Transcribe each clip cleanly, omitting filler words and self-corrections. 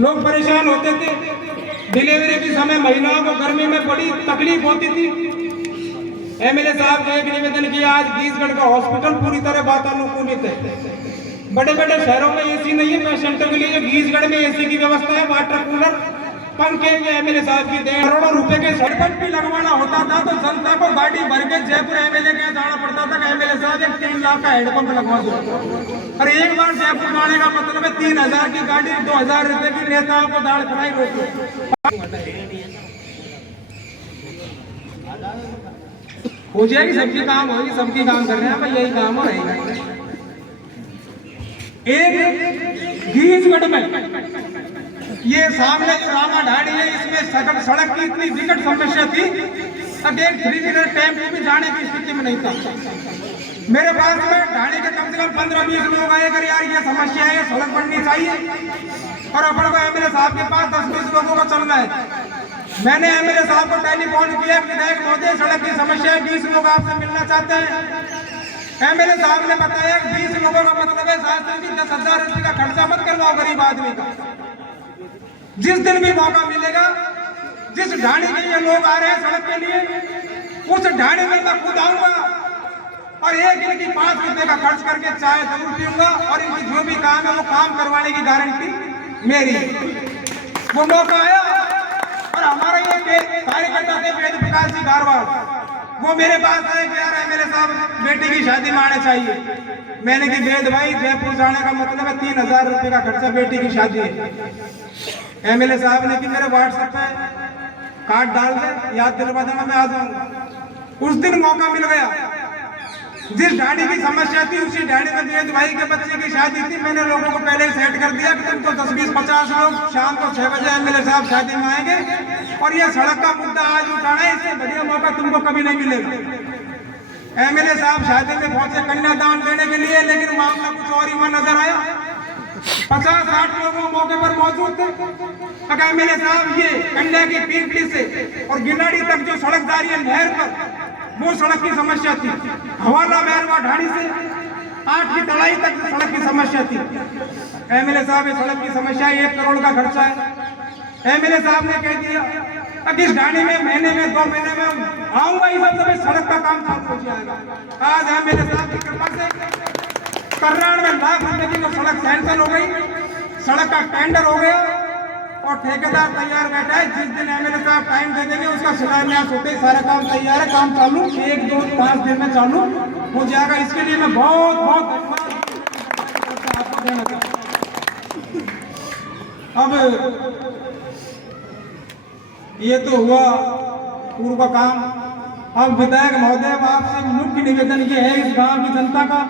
लोग परेशान होते थे। डिलीवरी के समय महिलाओं को गर्मी में बड़ी तकलीफ होती थी। एमएलए साहब ने एक निवेदन किया, आज घीसगढ़ का हॉस्पिटल पूरी तरह वातानुकूलित है। बड़े बड़े शहरों में एसी नहीं है पेशेंटों के लिए, जो घीसगढ़ में एसी की व्यवस्था है, वाटर कूलर, पंखे, ये एमएलए साहब की देन। करोड़ों रुपए के सड़क भी लगवाना होता था तो जनता को गाड़ी भर के जयपुर एमएलए के जाना पड़ता था कि एमएलए साहब एक 3 लाख का हैंडपंप लगवा दो। और एक बार जयपुर जाने का मतलब है 3000 की गाड़ी 2000 रुपए की नेताओं को दाढ़ खड़ाई रोकी हो जाएगी, सबकी काम होगी, सबकी काम कर रहे हैं भाई, यही काम हो रहेगा। एक घीसगढ़ में ये सामने जो रामा ढाणी है, इसमें सड़क की इतनी विकट समस्या थी, अब एक 3 व्हीलर टेम्पो भी जाने की स्थिति में नहीं था। मेरे पास में ढाणी के कम से कम 15-20 लोग आए कर यार ये समस्या है, सड़क बननी चाहिए। और अपन को एमएलए साहब के पास 10-20 लोगों को चलना है। मैंने एमएलए साहब को टेलीफोन किया, विधायक महोदय सड़क की समस्या है, 20 लोग आपसे मिलना चाहते हैं। एमएलए साहब ने बताया 20 लोगों का मतलब है शास्त्री जी 10,000 रुपये का खर्चा मत करवाओ गरीब आदमी का। जिस दिन भी मौका मिलेगा, जिस ढाणी के ये लोग आ रहे हैं सड़क के लिए, उस ढाणी में मैं खुद आऊंगा और एक इनकी 5 रुपए का खर्च करके चाय जरूर पीऊंगा और इनकी जो भी काम है वो काम करवाने की गारंटी मेरी। वो मौका आया और हमारा ये कार्यकर्ता थे वेद प्रकाश जी गारवाड़, वो मेरे पास आए कि यार मेरे साहब बेटी की शादी में आना चाहिए। मैंने कि वेद भाई जयपुर जाने का मतलब है 3000 रुपए का खर्चा, बेटी की शादी है। एमएलए साहब ने कि मेरे व्हाट्सएप पे कार्ड डाल दे, याद दिलवा देना, मैं आ जाऊंगा। उस दिन मौका मिल गया। जिस ढाणी की समस्या थी उसी ढाणी में वेद भाई के बच्चे की शादी थी। मैंने लोगों को पहले ही सेट कर दिया कि तुम तो 10-20-50 लोग शाम को 6 बजे एमएलए साहब शादी में आएंगे और ये सड़क का मुद्दा आज उठाना है, इससे बढ़िया मौका तुमको कभी नहीं मिलेगा। एमएलए साहब शादी में पहुंचे कन्यादान देने के लिए, लेकिन मामला कुछ और ही वहां नजर आया। 50-60 लोग मौके पर मौजूद थे। अगर एमएलए साहब ये कन्या की पीपली से और गिलाड़ी तक जो सड़क जा रही है नहर पर, वो सड़क की समस्या थी। हवाला महरवा ढाणी से 8 की तलाई तक सड़क की समस्या थी। एमएलए साहब ये सड़क की समस्या 1 करोड़ का खर्चा है। एमएलए साहब ने कह दिया अब इस ढाणी में महीने में 2 महीने में आऊंगा, इस समय सड़क का काम चालू हो जाएगा। आज एमएलए साहब की कृपा से 91 लाख रुपए की जो सड़क सैंक्शन हो गई, सड़क का टेंडर हो गया और ठेकेदार तैयार बैठा है। जिस दिन एमएलए साहब टाइम दे देंगे उसका शिलान्यास होते ही सारा काम तैयार है, काम चालू 1-2-5 दिन में चालू हो जाएगा। इसके लिए मैं बहुत बहुत धन्यवाद आपको देना चाहता हूं। अब ये तो हुआ पूर्व का काम। अब विधायक महोदय आपसे मुख्य निवेदन ये है इस गांव की जनता का,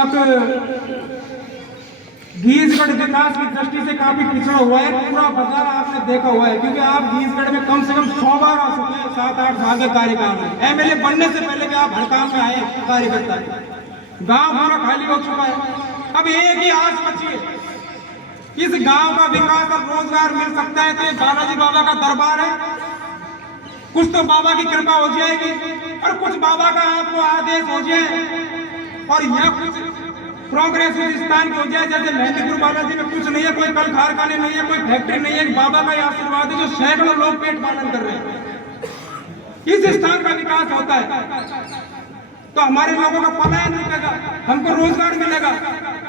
अब घीसगढ़ विकास की दृष्टि से काफी पिछड़ा हुआ है। पूरा बाजार आपने देखा हुआ है, क्योंकि आप घीसगढ़ में कम से कम 100 बार आ चुके हैं। 7-8 साल के कार्यकाल में एमएलए बनने से पहले भी आप हर काम में आए कार्यकर्ता। गांव पूरा खाली हो चुका है। अब एक ही आस बची है, इस गांव का विकास और रोजगार मिल सकता है तो ये बालाजी बाबा का दरबार है। कुछ तो बाबा की कृपा हो जाएगी और कुछ बाबा का आपको आदेश हो जाए और यह कुछ प्रोग्रेस उस स्थान की हो जाए। जैसे मेहंदीपुर बालाजी में कुछ नहीं है, कोई कल कारखाने नहीं है, कोई फैक्ट्री नहीं है, बाबा का आशीर्वाद है जो सैकड़ों लोग पेट पालन कर रहे हैं। इस स्थान का विकास होता है तो हमारे लोगों का पलायन रुकेगा, हमको रोजगार मिलेगा।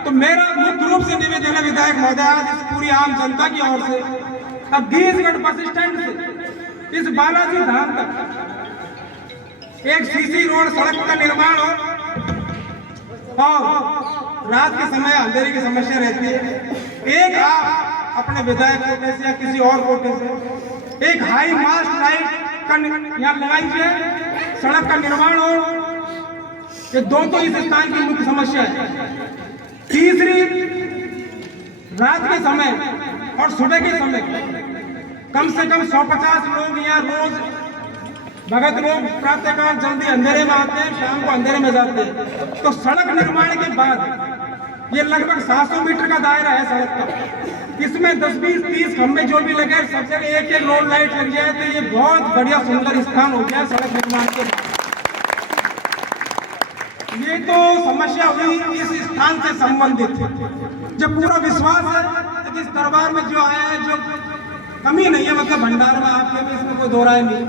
तो मेरा मुख्य रूप से निवेदन है विधायक महोदय आज इस पूरी आम जनता की ओर से, अब घीसगढ़ बस स्टैंड से इस बालाजी धाम तक एक सीसी रोड सड़क का निर्माण हो और रात के समय अंधेरे की समस्या रहती है। एक आप अपने विधायक कोटे से या किसी और कोटे से एक हाई मास्ट लाइट का यहाँ लगाइए, सड़क का निर्माण हो। ये दो तो इस स्थान की मुख्य समस्या है। तीसरी, रात के समय और सुबह के समय कम से कम 150 लोग यहाँ रोज भगत लोग प्रातःकाल जल्दी अंधेरे में आते हैं, शाम को अंधेरे में जाते हैं। तो सड़क निर्माण के बाद ये लगभग 700 मीटर का दायरा है सड़क का। इसमें 10, 20, 30 खंभे जो भी लगे, सब जगह एक रोड लाइट लग जाए तो ये बहुत बढ़िया सुंदर स्थान हो गया सड़क निर्माण के बाद। ये तो समस्या हुई इस स्थान से संबंधित। जब पूरा विश्वास है जिस दरबार में जो आया है, जो कमी नहीं है, मतलब भंडार में आपके में, इसमें कोई दो राय नहीं।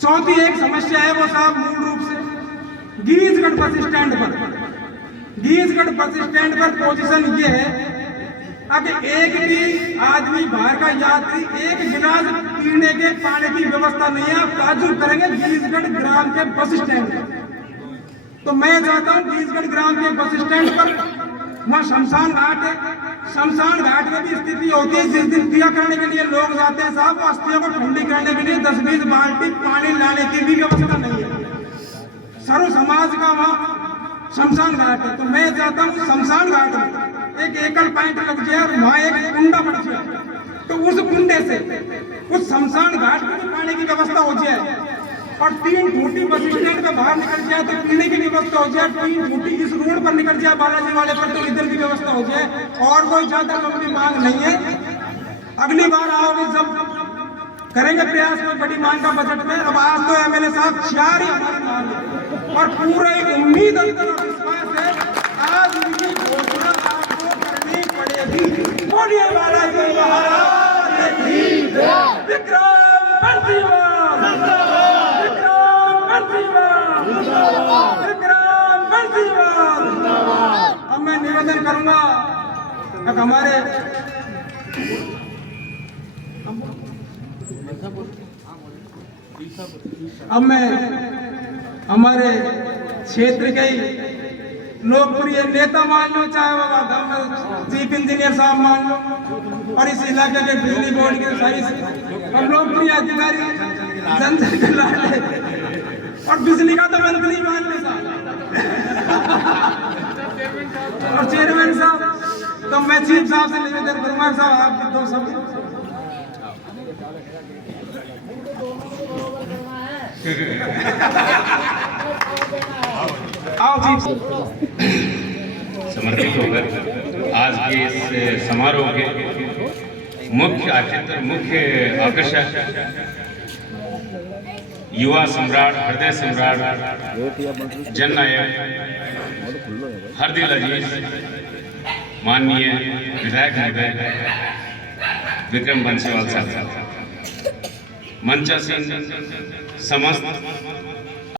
चौथी एक समस्या है वो साहब मूल रूप से गीजगढ़ बस स्टैंड पर, गीजगढ़ बस स्टैंड पर पोजीशन ये है, अब एक भी आदमी बाहर का यात्री एक गिलास पीने के पानी की व्यवस्था नहीं है। आप ताज्जुब करेंगे गीजगढ़ ग्राम के बस स्टैंड पर। तो मैं चाहता हूँ गीजगढ़ ग्राम के बस स्टैंड पर वहाँ शमशान घाट है, शमशान घाट में भी स्थिति होती है जिस दिन क्रिया करने के लिए लोग जाते हैं साहब, अस्थियों को ठंडी करने के लिए 10-20 बाल्टी पानी लाने की भी व्यवस्था नहीं है। सर्व समाज का वहाँ शमशान घाट है। तो मैं चाहता हूँ शमशान घाट में एक एकल पॉइंट लग जाए और वहाँ एक कुंडा बन जाए, तो उस कुंडे से उस शमशान घाट में भी पानी की व्यवस्था हो जाए, और 3 फूटी बस स्टैंड में बाहर निकल जाए तो पीने की व्यवस्था हो जाए, 3 फूटी इस रोड पर निकल जाए बालाजी वाले पर तो इधर की व्यवस्था हो जाए। और कोई ज्यादा लंबी मांग नहीं है। अगली बार आओगे जब करेंगे प्रयास में बड़ी मांग का बजट में। अब आज तो एमएलए साहब 4 ही हमारी मांग है और पूरी उम्मीद विश्वास है आज उनकी घोषणा आपको करनी पड़ेगी। बोलिए बालाजी महाराज की जय। विक्रम बंसीवाल, विक्रम बंसीवाल, विक्रम बंसीवाल। अब मैं निवेदन करूंगा अब हमारे हमारे क्षेत्र के लोकप्रिय नेता मान लो, चाहे वो चीफ इंजीनियर साहब मान लो, और इस इलाके के बिजली बोर्ड के सारी और लोकप्रिय अधिकारी जनता के लाले, और बिजली का तो मंत्री मान लो साहब और चेयरमैन साहब। तो मैं चीफ साहब से निवेदन करूंगा साहब आप दो सब आओ चीफ समर्पित होकर आज के इस समारोह के मुख्य आतिथ्य, मुख्य आकर्षक युवा सम्राट, हृदय सम्राट, जननायक, हर दिल अजीज, माननीय विधायक महोदय विक्रम बंसीवाल साहब, मंचासीन समस्त